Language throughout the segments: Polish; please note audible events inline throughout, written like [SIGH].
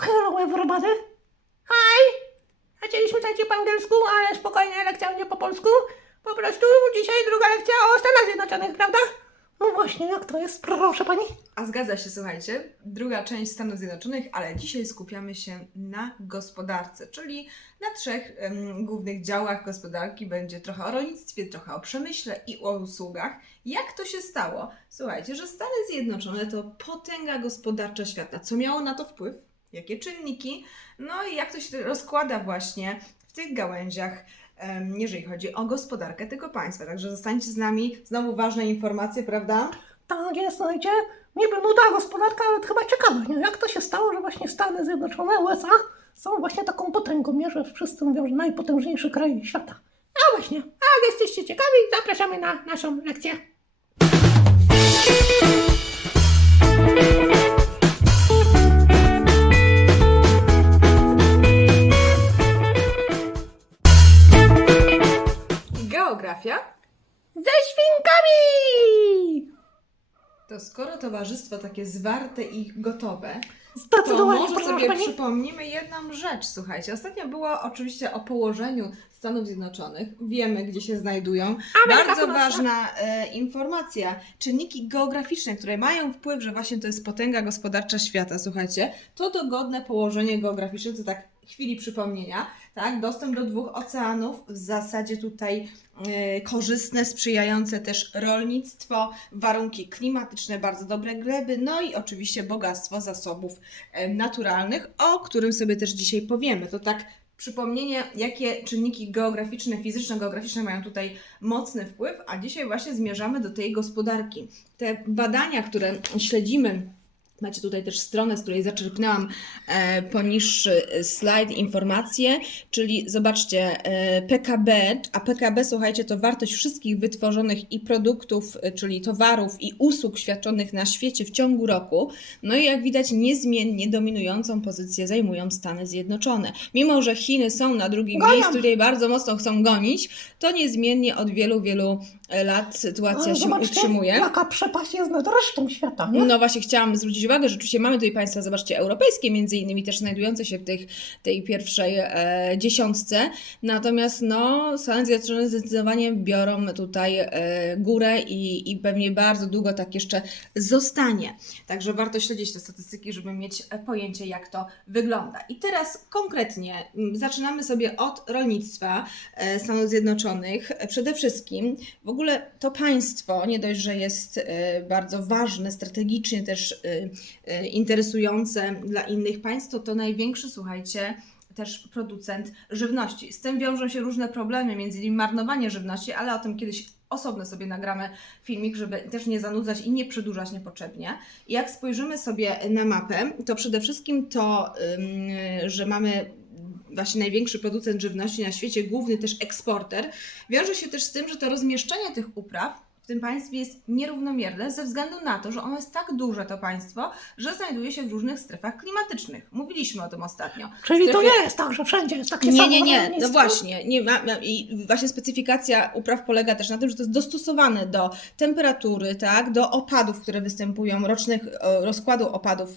Hello everybody. Hi. Chcieliśmy zajść po angielsku, ale spokojnie, lekcja będzie po polsku. Po prostu dzisiaj druga lekcja o Stanach Zjednoczonych, prawda? No właśnie, jak to jest, proszę pani? A zgadza się, słuchajcie, druga część Stanów Zjednoczonych, ale dzisiaj skupiamy się na gospodarce, czyli na trzech em, głównych działach gospodarki. Będzie trochę o rolnictwie, trochę o przemyśle i o usługach. Jak to się stało? Słuchajcie, że Stany Zjednoczone to potęga gospodarcza świata. Co miało na to wpływ? Jakie czynniki? No i jak to się rozkłada właśnie w tych gałęziach, jeżeli chodzi o gospodarkę tego państwa. Także zostańcie z nami. Znowu ważne informacje, prawda? Tak jest, słuchajcie, niby nuda gospodarka, ale chyba ciekawe, nie? Jak to się stało, że właśnie Stany Zjednoczone, USA są właśnie taką potęgą, nie? Że wszyscy mówią, że najpotężniejszy kraj świata. A właśnie, a jesteście ciekawi, zapraszamy na naszą lekcję. Ze świnkami! To skoro towarzystwo takie zwarte i gotowe, to Zdecydowanie, może proszę sobie pani. przypomnimy jedną rzecz. Słuchajcie, ostatnio było oczywiście o położeniu Stanów Zjednoczonych. Wiemy, gdzie się znajdują. Ameryka Bardzo Północna. ważna e, informacja. Czynniki geograficzne, które mają wpływ, że właśnie to jest potęga gospodarcza świata. Słuchajcie, to dogodne położenie geograficzne, to tak chwili przypomnienia, tak? Dostęp do dwóch oceanów, w zasadzie tutaj e, korzystne, sprzyjające też rolnictwo, warunki klimatyczne, bardzo dobre gleby, no i oczywiście bogactwo zasobów e, naturalnych, o którym sobie też dzisiaj powiemy. To tak przypomnienie, jakie czynniki geograficzne, fizyczno-geograficzne mają tutaj mocny wpływ, a dzisiaj właśnie zmierzamy do tej gospodarki. Te badania, które śledzimy, Macie tutaj też stronę, z której zaczerpnęłam e, poniższy slajd informacje, czyli zobaczcie e, PKB, a PKB słuchajcie to wartość wszystkich wytworzonych i produktów, e, czyli towarów i usług świadczonych na świecie w ciągu roku. No i jak widać niezmiennie dominującą pozycję zajmują Stany Zjednoczone. Mimo, że Chiny są na drugim Gonią. miejscu, tutaj bardzo mocno chcą gonić, to niezmiennie od wielu, wielu lat sytuacja Ale się zobaczcie, utrzymuje. jaka przepaść jest nad resztą świata, nie? No właśnie chciałam zwrócić uwagę, że oczywiście mamy tutaj państwa, zobaczcie, europejskie między innymi też znajdujące się w tej, tej pierwszej e, dziesiątce, natomiast no Stany Zjednoczone zdecydowanie biorą tutaj e, górę i, i pewnie bardzo długo tak jeszcze zostanie. Także warto śledzić te statystyki, żeby mieć pojęcie jak to wygląda. I teraz konkretnie m, zaczynamy sobie od rolnictwa e, Stanów Zjednoczonych. Przede wszystkim w ogóle to państwo nie dość, że jest e, bardzo ważne, strategicznie też e, interesujące dla innych państw, to to największy, słuchajcie, też producent żywności. Z tym wiążą się różne problemy, między innymi marnowanie żywności, ale o tym kiedyś osobno sobie nagramy filmik, żeby też nie zanudzać i nie przedłużać niepotrzebnie. I jak spojrzymy sobie na mapę, to przede wszystkim to, że mamy właśnie największy producent żywności na świecie, główny też eksporter, wiąże się też z tym, że to rozmieszczenie tych upraw tym państwie jest nierównomierne ze względu na to, że ono jest tak duże, to państwo, że znajduje się w różnych strefach klimatycznych. Mówiliśmy o tym ostatnio. Czyli to Strefie- nie jest tak, że wszędzie jest takie nie, samo nie, nie, no rolnictwo? właśnie. Nie ma, I właśnie specyfikacja upraw polega też na tym, że to jest dostosowane do temperatury, tak, do opadów, które występują, rocznych e, rozkładu opadów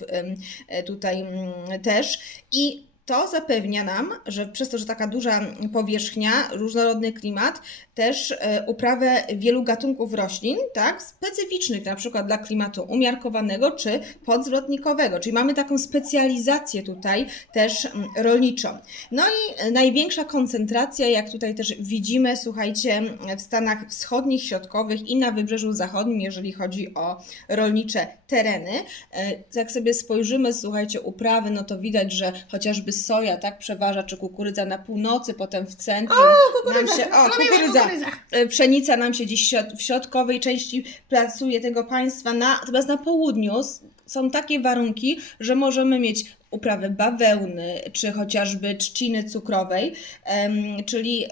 e, tutaj mm, też. I to zapewnia nam, że przez to, że taka duża powierzchnia, różnorodny klimat, też e, uprawę wielu gatunków roślin, tak, specyficznych na przykład dla klimatu umiarkowanego czy podzwrotnikowego. Czyli mamy taką specjalizację tutaj też rolniczą. No i e, największa koncentracja, jak tutaj też widzimy, słuchajcie, w Stanach Wschodnich, Środkowych i na Wybrzeżu Zachodnim, jeżeli chodzi o rolnicze tereny. E, Jak sobie spojrzymy, słuchajcie, uprawy, no to widać, że chociażby soja tak przeważa, czy kukurydza na północy, potem w centrum. nam się, o, kukurydza. E, Pszenica nam się dziś środ- w środkowej części pracuje tego państwa, na, natomiast na południu są takie warunki, że możemy mieć uprawy bawełny, czy chociażby trzciny cukrowej, czyli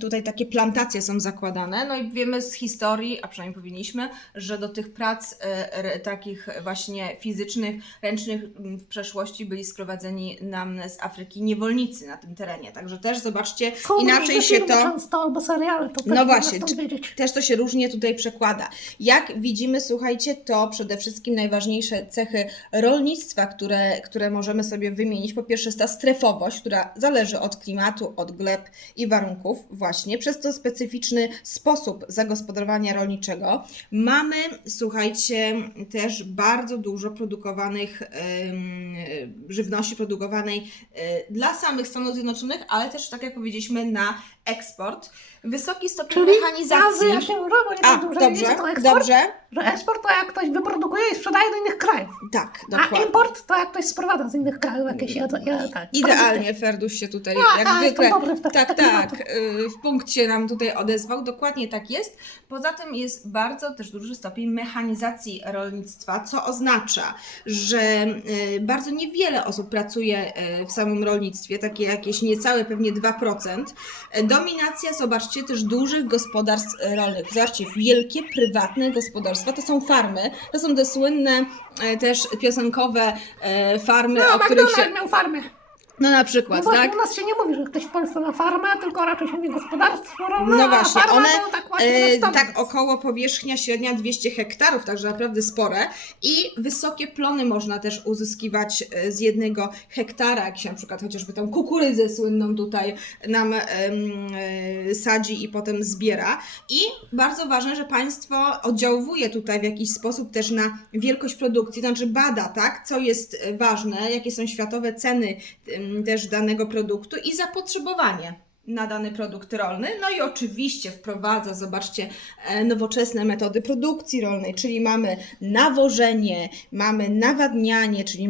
tutaj takie plantacje są zakładane. No i wiemy z historii, a przynajmniej powinniśmy, że do tych prac e, takich właśnie fizycznych, ręcznych w przeszłości byli sprowadzeni nam z Afryki niewolnicy na tym terenie. Także też zobaczcie, Są inaczej się to... często albo seriale, to No można właśnie, też to się różnie tutaj przekłada. Jak widzimy, słuchajcie, to przede wszystkim najważniejsze cechy rolnictwa, które, które możemy możemy sobie wymienić. Po pierwsze jest ta strefowość, która zależy od klimatu, od gleb i warunków właśnie, przez to specyficzny sposób zagospodarowania rolniczego. Mamy, słuchajcie, też bardzo dużo produkowanych żywności produkowanej e, dla samych Stanów Zjednoczonych, ale też, tak jak powiedzieliśmy, na eksport. Wysoki stopień Czyli ja mechanizacji. bo nie A, że dobrze, to eksport, dobrze. że eksport to jak ktoś wyprodukuje i sprzedaje do innych krajów. Tak, A dokładnie. import to jak ktoś sprowadza z innych krajów jakieś ja, tak, Idealnie Ferduś się tutaj, Tak, jak tak, zwykle, dobry w tak- tak, tak, y, w punkcie nam tutaj odezwał, dokładnie tak jest. Poza tym jest bardzo też duży stopień mechanizacji rolnictwa, co oznacza, że y, bardzo niewiele osób pracuje y, w samym rolnictwie, takie jakieś niecałe pewnie 2%. E, Dominacja, zobaczcie, też dużych gospodarstw rolnych. Zobaczcie, wielkie, prywatne gospodarstwa, to są farmy, to są te słynne e, też piosenkowe e, farmy, No, o których McDonald się... miał farmę. No na No przykład, właśnie, tak? u nas się nie mówi, że ktoś w Polsce ma farmę, tylko raczej się mówi gospodarstwo rolne, No a właśnie, farma one to tak właśnie e, na tak około powierzchnia średnia 200 hektarów, także naprawdę spore. I wysokie plony można też uzyskiwać e, z jednego hektara, jak się na przykład chociażby tą kukurydzę słynną tutaj nam em, e, sadzi i potem zbiera. I bardzo ważne, że państwo oddziałuje tutaj w jakiś sposób też na wielkość produkcji, to znaczy bada, tak, co jest ważne, jakie są światowe ceny em, też danego produktu i zapotrzebowanie na dany produkt rolny. No i oczywiście wprowadza, zobaczcie, e, nowoczesne metody produkcji rolnej, czyli mamy nawożenie, mamy nawadnianie, czyli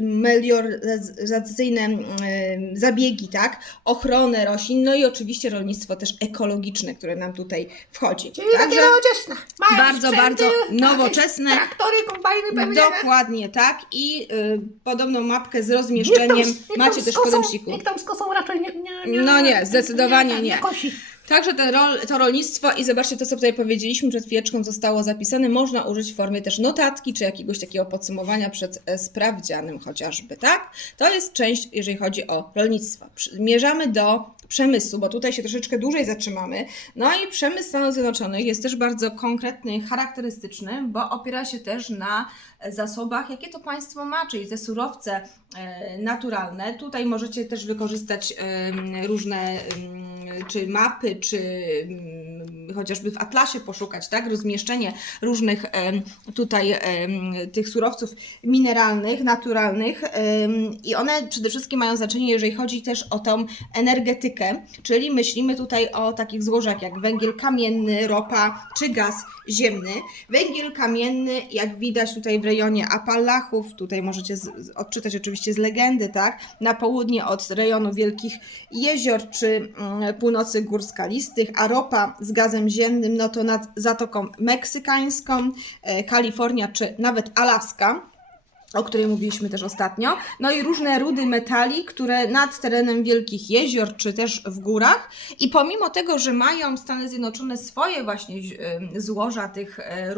melioracyjne mm, e, zabiegi, tak, ochronę roślin, no i oczywiście rolnictwo też ekologiczne, które nam tutaj wchodzi. Czyli takie nowoczesne. Mają bardzo, sprzęty, bardzo nowoczesne. Traktory, kombajny pewnie. Dokładnie tak i y, podobną mapkę z Nikt tam- rozmieszczeniem nikt tam macie z też w podręczniku. Nikt tam z kosą raczej nie... nie, nie No nie, nie. nie. Nie kosi. Także ten rol, to rolnictwo i zobaczcie to, co tutaj powiedzieliśmy przed chwileczką zostało zapisane, można użyć w formie też notatki, czy jakiegoś takiego podsumowania przed e, sprawdzianem chociażby, tak? To jest część, jeżeli chodzi o rolnictwo. Mierzamy do przemysłu, bo tutaj się troszeczkę dłużej zatrzymamy. No i przemysł Stanów Zjednoczonych jest też bardzo konkretny, charakterystyczny, bo opiera się też na zasobach, jakie to państwo ma, czyli te surowce e, naturalne. Tutaj możecie też wykorzystać różne czy mapy, czy mm, chociażby w atlasie poszukać, tak, rozmieszczenie różnych tutaj tych surowców mineralnych, naturalnych i one przede wszystkim mają znaczenie, jeżeli chodzi też o tą energetykę, czyli myślimy tutaj o takich złożach jak węgiel kamienny, ropa czy gaz ziemny. Węgiel kamienny, jak widać tutaj w rejonie Apalachów, tutaj możecie z, odczytać oczywiście z legendy, tak, na południe od rejonu Wielkich Jezior czy mm, północy gór skalistych, a ropa z gazem ziemnym, no to nad Zatoką Meksykańską, e, Kalifornia czy nawet Alaska o której mówiliśmy też ostatnio. No i różne rudy metali, które nad terenem wielkich jezior, czy też w górach. I pomimo tego, że mają Stany Zjednoczone swoje właśnie em, złoża tych e,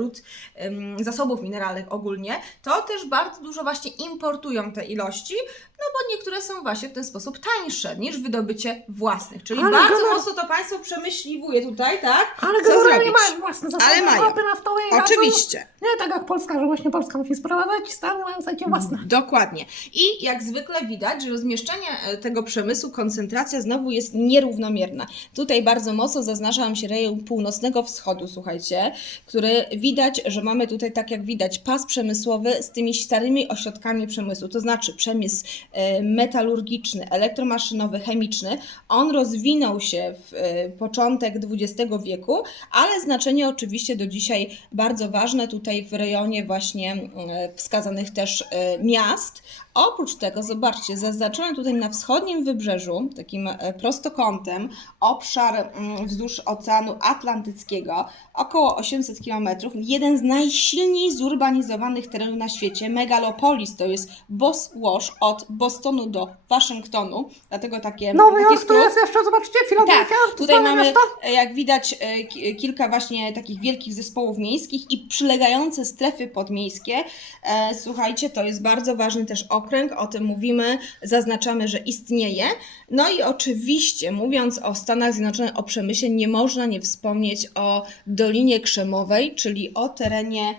em, zasobów mineralnych ogólnie, to też bardzo dużo właśnie importują te ilości, no bo niektóre są właśnie w ten sposób tańsze niż wydobycie własnych. Czyli Ale bardzo mocno to państwo przemyśliwuje tutaj, tak? Ale Co generalnie zrobić? mają własne zasoby Ale mają. ropy naftowej i gazu. Oczywiście. Nie tak jak Polska, że właśnie Polska musi sprowadzać, Stany mają sobie własne. Dokładnie. I jak zwykle widać, że rozmieszczenie e, tego przemysłu, koncentracja znowu jest nierównomierna. Tutaj bardzo mocno zaznaczam się rejon północnego wschodu, słuchajcie, który widać, że mamy tutaj, tak jak widać, pas przemysłowy z tymi starymi ośrodkami przemysłu, to znaczy przemysł metalurgiczny, elektromaszynowy, chemiczny. On rozwinął się w e, początek XX wieku, ale znaczenie oczywiście do dzisiaj bardzo ważne tutaj w rejonie właśnie e, wskazanych też e, miast. Oprócz tego, zobaczcie, zaznaczony tutaj na wschodnim wybrzeżu, takim e, prostokątem, obszar mm, wzdłuż Oceanu Atlantyckiego, około 800 km, jeden z najsilniej zurbanizowanych terenów na świecie, megalopolis, to jest Boswash od Bostonu do Waszyngtonu, dlatego takie Nowy taki Jork jest jeszcze, zobaczcie, Filadelfia. Tak, tutaj mamy, e, jak widać, e, ki- kilka właśnie takich wielkich zespołów miejskich i przylegające strefy podmiejskie. Słuchajcie, to jest bardzo ważny też okręg, o tym mówimy, zaznaczamy, że istnieje. No i oczywiście, mówiąc o Stanach Zjednoczonych, o przemyśle, nie można nie wspomnieć o Dolinie Krzemowej, czyli o terenie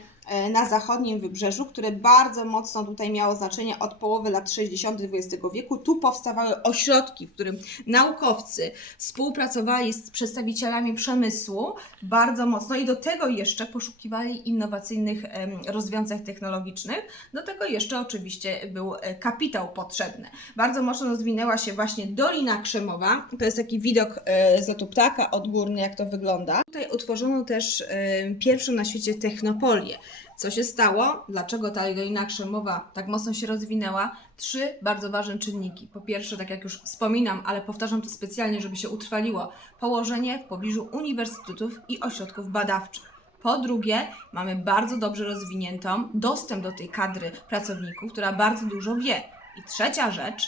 na zachodnim wybrzeżu, które bardzo mocno tutaj miało znaczenie od połowy lat 60. XX wieku. Tu powstawały ośrodki, w którym naukowcy współpracowali z przedstawicielami przemysłu bardzo mocno i do tego jeszcze poszukiwali innowacyjnych rozwiązań technologicznych. Do tego jeszcze oczywiście był e, kapitał potrzebny. Bardzo mocno rozwinęła się właśnie Dolina Krzemowa. To jest taki widok e, z lotu ptaka odgórny, jak to wygląda. Tutaj utworzono też e, pierwszą na świecie technopolię. Co się stało? Dlaczego ta Dolina Krzemowa tak mocno się rozwinęła? Trzy bardzo ważne czynniki. Po pierwsze, tak jak już wspominam, ale powtarzam to specjalnie, żeby się utrwaliło, położenie w pobliżu uniwersytetów i ośrodków badawczych. Po drugie, mamy bardzo dobrze rozwiniętą dostęp do tej kadry pracowników, która bardzo dużo wie. I trzecia rzecz,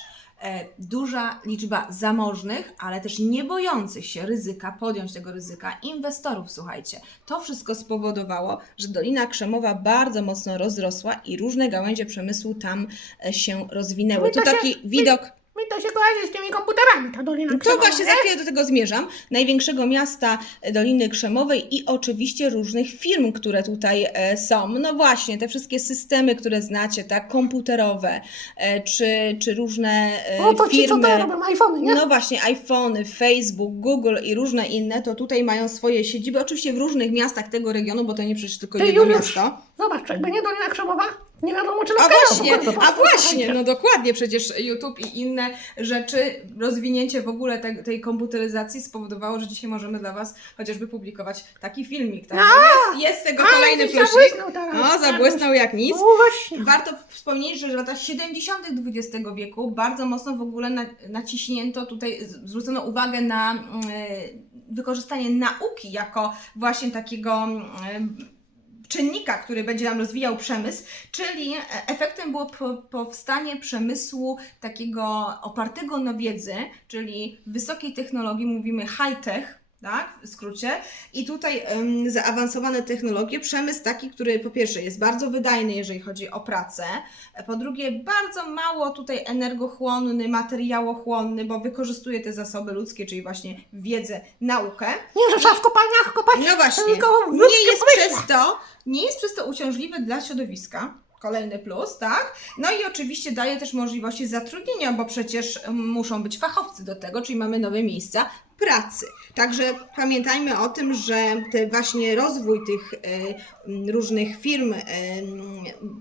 duża liczba zamożnych, ale też nie bojących się ryzyka, podjąć tego ryzyka, inwestorów, słuchajcie. To wszystko spowodowało, że Dolina Krzemowa bardzo mocno rozrosła i różne gałęzie przemysłu tam e, się rozwinęły. Mi Tu to się- taki widok Mi to się kojarzy z tymi komputerami, ta Dolina to Krzemowa, właśnie nie? za chwilę do tego zmierzam. Największego miasta Doliny Krzemowej i oczywiście różnych firm, które tutaj e, są. No właśnie, te wszystkie systemy, które znacie, tak, komputerowe, e, czy, czy różne e, O, to ci, co firmy. to robią iPhony, nie? No właśnie, iPhony, Facebook, Google i różne inne, to tutaj mają swoje siedziby, oczywiście w różnych miastach tego regionu, bo to nie przecież tylko Ty, jedno Juliusz, miasto. Zobacz, jakby nie Dolina Krzemowa, nie wiadomo czy A Lokera w właśnie, a właśnie, no dokładnie, przecież YouTube i inne rzeczy, rozwinięcie w ogóle te, tej komputeryzacji spowodowało, że dzisiaj możemy dla Was chociażby publikować taki filmik. Także jest, jest tego A, kolejny plusik. zabłysnął teraz. No, zabłysnął jak nic. No właśnie. Warto wspomnieć, że w latach 70. XX wieku bardzo mocno w ogóle na, naciśnięto tutaj, zwrócono uwagę na mm, wykorzystanie nauki jako właśnie takiego mm, czynnika, który będzie nam rozwijał przemysł, czyli e, efektem było po, powstanie przemysłu takiego opartego na wiedzy, czyli wysokiej technologii, mówimy high-tech, tak, w skrócie. I tutaj zaawansowane technologie, przemysł taki, który po pierwsze jest bardzo wydajny, jeżeli chodzi o pracę, po drugie bardzo mało tutaj energochłonny, materiałochłonny, bo wykorzystuje te zasoby ludzkie, czyli właśnie wiedzę, naukę. Nie, że trzeba w kopalniach kopać, No właśnie, nie jest pomysły. przez to, nie jest przez to uciążliwe dla środowiska. Kolejny plus, tak? No i oczywiście daje też możliwości zatrudnienia, bo przecież muszą być fachowcy do tego, czyli mamy nowe miejsca pracy. Także pamiętajmy o tym, że te właśnie rozwój tych e, różnych firm e,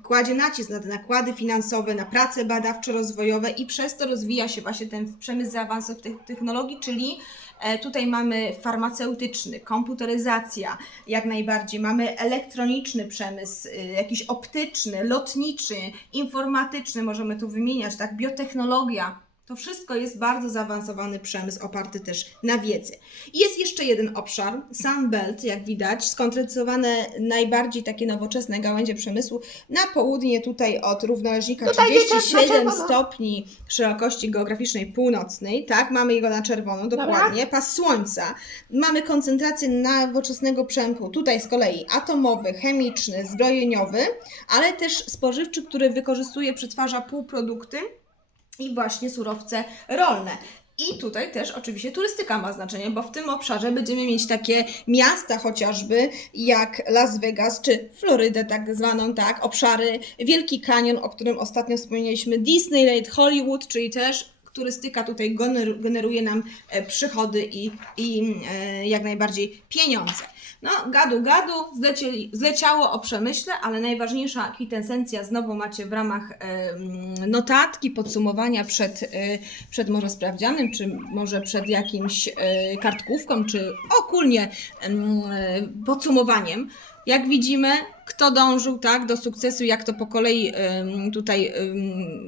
kładzie nacisk na te nakłady finansowe, na prace badawczo-rozwojowe i przez to rozwija się właśnie ten przemysł zaawansowanych technologii, czyli E, Tutaj mamy farmaceutyczny, komputeryzacja, jak najbardziej. Mamy elektroniczny przemysł, jakiś optyczny, lotniczy, informatyczny, możemy tu wymieniać, tak, biotechnologia. To wszystko jest bardzo zaawansowany przemysł, oparty też na wiedzy. I Jest jeszcze jeden obszar, Sunbelt, jak widać, skoncentrowane najbardziej takie nowoczesne gałęzie przemysłu na południe tutaj od równoleżnika Tutaj wiecie, na 37 czerwono. stopni szerokości geograficznej północnej, tak, mamy jego na czerwono, dokładnie, pas słońca. Mamy koncentrację nowoczesnego przemysłu, tutaj z kolei atomowy, chemiczny, zbrojeniowy, ale też spożywczy, który wykorzystuje, przetwarza półprodukty i właśnie surowce rolne. I tutaj też oczywiście turystyka ma znaczenie, bo w tym obszarze będziemy mieć takie miasta chociażby jak Las Vegas czy Florydę tak zwaną, tak, obszary Wielki Kanion, o którym ostatnio wspomnieliśmy, Disneyland, Hollywood, czyli też turystyka tutaj gener- generuje nam e, przychody i, i e, jak najbardziej pieniądze. No, gadu, gadu, zlecieli, zleciało o przemyśle, ale najważniejsza kwintesencja znowu macie w ramach e, notatki, podsumowania przed, przed może sprawdzianem, czy może przed jakimś kartkówką, czy ogólnie em, podsumowaniem. Jak widzimy, kto dążył tak, do sukcesu, jak to po kolei tutaj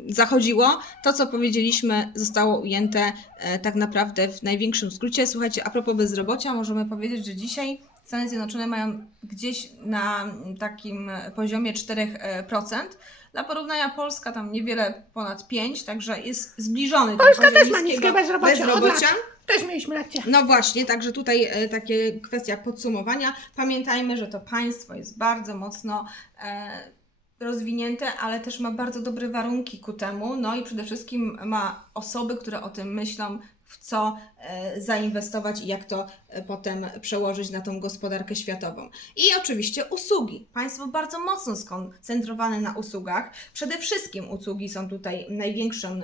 zachodziło, to co powiedzieliśmy zostało ujęte e, tak naprawdę w największym skrócie. Słuchajcie, a propos bezrobocia, możemy powiedzieć, że dzisiaj Stany Zjednoczone mają gdzieś na takim poziomie 4%. Dla porównania Polska tam niewiele ponad 5, także jest zbliżony Polska poziom też ma niskie bezrobocie bezrobocia. Też mieliśmy lekcję. No właśnie, także tutaj e, takie kwestia podsumowania. Pamiętajmy, że to państwo jest bardzo mocno e, rozwinięte, ale też ma bardzo dobre warunki ku temu. No i przede wszystkim ma osoby, które o tym myślą, w co e, zainwestować i jak to potem przełożyć na tą gospodarkę światową. I oczywiście usługi. Państwo bardzo mocno skoncentrowane na usługach. Przede wszystkim usługi są tutaj największą,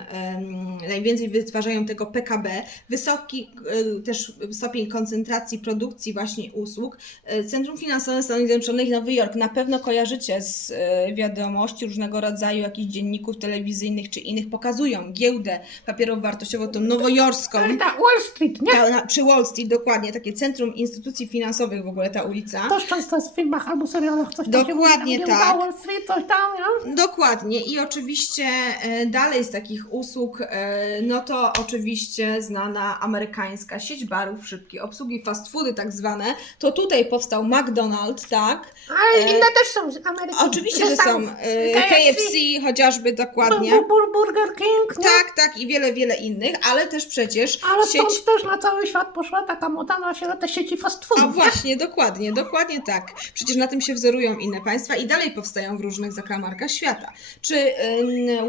najwięcej wytwarzają tego PKB, wysoki e, też stopień koncentracji produkcji właśnie usług. E, Centrum Finansowe Stanów Zjednoczonych Nowy Jork na pewno kojarzycie z e, wiadomości różnego rodzaju jakichś dzienników telewizyjnych czy innych, pokazują giełdę papierów wartościową, tą nowojorską. Jest ta Wall Street, nie? Ta, na, przy Wall Street, dokładnie, takie centrum instytucji finansowych w ogóle ta ulica. Też często jest w filmach albo serialach coś Dokładnie tam, tak. Wall Street, coś tam, nie? Dokładnie i oczywiście e, dalej z takich usług, e, no to oczywiście znana amerykańska sieć barów szybkiej obsługi, fast foody tak zwane, to tutaj powstał McDonald's, tak? Ale E, inne też są z Ameryki. Oczywiście, że są e, KFC chociażby dokładnie. Bu- bu- Burger King, nie? Tak, tak i wiele, wiele innych, ale też przecież Ale sieć stąd też na cały świat poszła taka moda na się na te sieci fast A foodów. nie? właśnie, dokładnie, dokładnie tak. Przecież na tym się wzorują inne państwa i dalej powstają w różnych zakamarkach świata. Czy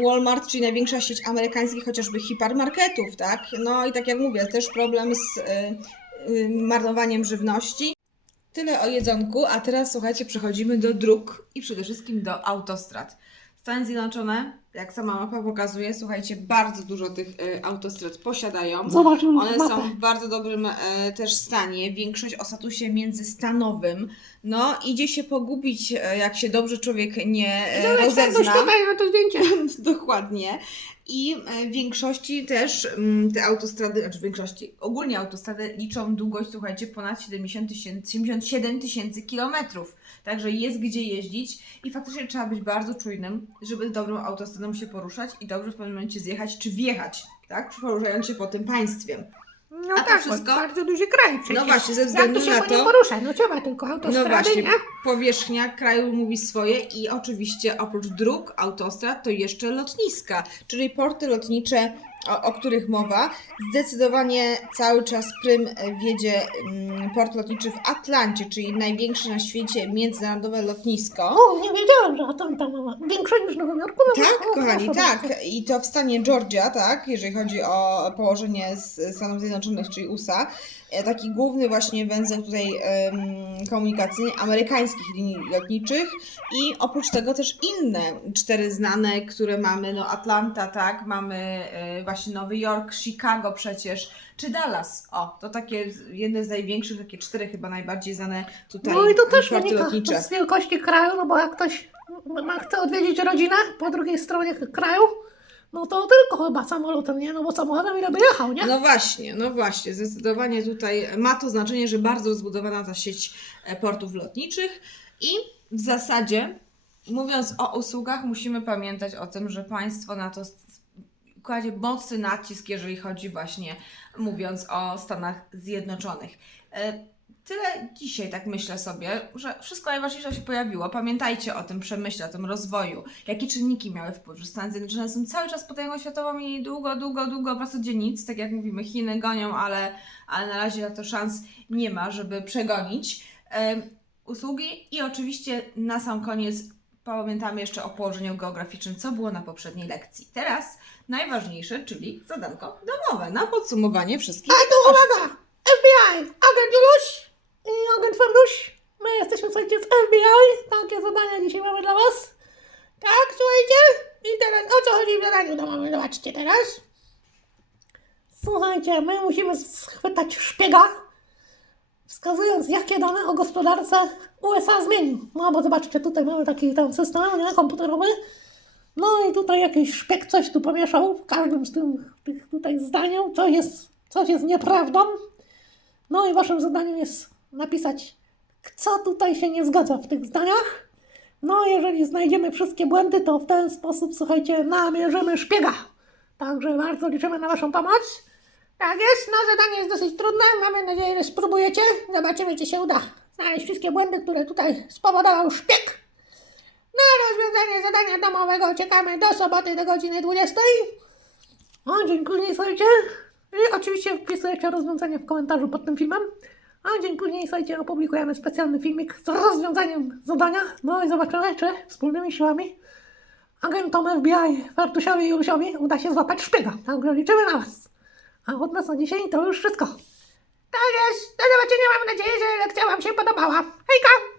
Walmart, czyli największa sieć amerykańskich chociażby hipermarketów, tak? No i tak jak mówię, też problem z y, y, marnowaniem żywności. Tyle o jedzonku, a teraz słuchajcie, przechodzimy do dróg i przede wszystkim do autostrad. Stany Zjednoczone, jak sama mapa pokazuje, słuchajcie, bardzo dużo tych y, autostrad posiadają. Zobaczmy One mapę. są w bardzo dobrym e, też stanie. Większość o statusie międzystanowym. No, idzie się pogubić, e, jak się dobrze człowiek nie e, Zobacz, tam coś tutaj na to zdjęcie. [LAUGHS] Dokładnie. I e, w większości też mm, te autostrady, znaczy w większości, ogólnie autostrady liczą długość, słuchajcie, ponad 70 tysięcy, 77 tysięcy kilometrów. Także jest gdzie jeździć i faktycznie trzeba być bardzo czujnym, żeby dobrą autostradą się poruszać i dobrze w pewnym momencie zjechać czy wjechać, tak? Poruszając się po tym państwie. No A to tak, wszystko? bardzo duży kraj przecież. No właśnie, ze Jak względu tu się na po nim to- porusza? No trzeba tylko No autostrady, właśnie, nie? powierzchnia kraju mówi swoje i oczywiście oprócz dróg, autostrad to jeszcze lotniska, czyli porty lotnicze, o, o których mowa. Zdecydowanie cały czas prym wiedzie mm, port lotniczy w Atlancie, czyli największe na świecie międzynarodowe lotnisko. O, nie wiedziałam, że Atlanta ma większą niż w Nowym Jorku. No, Tak, o, kochani, tak. I to w stanie Georgia, tak, jeżeli chodzi o położenie z Stanów Zjednoczonych, czyli USA. E, Taki główny właśnie węzeł tutaj komunikacyjny amerykańskich linii lotniczych i oprócz tego też inne cztery znane, które mamy, no Atlanta, tak, mamy e, właśnie Nowy Jork, Chicago przecież, czy Dallas. O, to takie jedne z największych, takie cztery chyba najbardziej znane tutaj No i to też wynika lotnicze. z wielkości kraju, no bo jak ktoś ma, chce odwiedzić rodzinę po drugiej stronie kraju, no to tylko chyba samolotem, nie? No bo samochodem ile by jechał, nie? No właśnie, no właśnie, zdecydowanie tutaj ma to znaczenie, że bardzo rozbudowana ta sieć e, portów lotniczych i w zasadzie, mówiąc o usługach, musimy pamiętać o tym, że państwo na to kładzie mocny nacisk, jeżeli chodzi właśnie, mówiąc o Stanach Zjednoczonych. E, Tyle dzisiaj, tak myślę sobie, że wszystko najważniejsze się pojawiło. Pamiętajcie o tym przemyśle, o tym rozwoju. Jakie czynniki miały wpływ, że Stany Zjednoczone są cały czas potęgą światową i długo, długo, długo w zasadzie nic. Tak jak mówimy, Chiny gonią, ale, ale na razie na to szans nie ma, żeby przegonić. Em, usługi i oczywiście na sam koniec pamiętamy jeszcze o położeniu geograficznym, co było na poprzedniej lekcji. Teraz najważniejsze, czyli zadanko domowe, na podsumowanie wszystkich A tu uwaga! FBI! Agent Juluś i agent Ferduś. My jesteśmy, słuchajcie, z FBI. Takie zadania dzisiaj mamy dla Was. Tak, słuchajcie. I teraz o co chodzi w zadaniu domowym? Zobaczcie teraz. Słuchajcie, my musimy schwytać szpiega, wskazując, jakie dane o gospodarce USA zmienił. No bo zobaczcie, tutaj mamy taki tam system nie, komputerowy. No i tutaj jakiś szpieg coś tu pomieszał w każdym z tym, tych tutaj zdaniu, co jest, coś jest nieprawdą. No i waszym zadaniem jest napisać, co tutaj się nie zgadza w tych zdaniach. No, jeżeli znajdziemy wszystkie błędy, to w ten sposób, słuchajcie, namierzymy szpiega. Także bardzo liczymy na waszą pomoc. Tak jest, no zadanie jest dosyć trudne. Mamy nadzieję, że spróbujecie. Zobaczymy, czy się uda znaleźć wszystkie błędy, które tutaj spowodował szpieg. Na rozwiązanie zadania domowego czekamy do soboty do godziny 20. O, dziękuję, słuchajcie. I oczywiście wpisujecie rozwiązanie w komentarzu pod tym filmem. A dzień później, słuchajcie, opublikujemy specjalny filmik z rozwiązaniem zadania. No i zobaczymy, czy wspólnymi siłami agentom FBI, Fartusiowi i Jurusiowi uda się złapać szpiega. Także liczymy na Was. A od nas na dzisiaj to już wszystko. Tak jest. Do zobaczenia. Mam nadzieję, że lekcja wam się podobała. Hejka!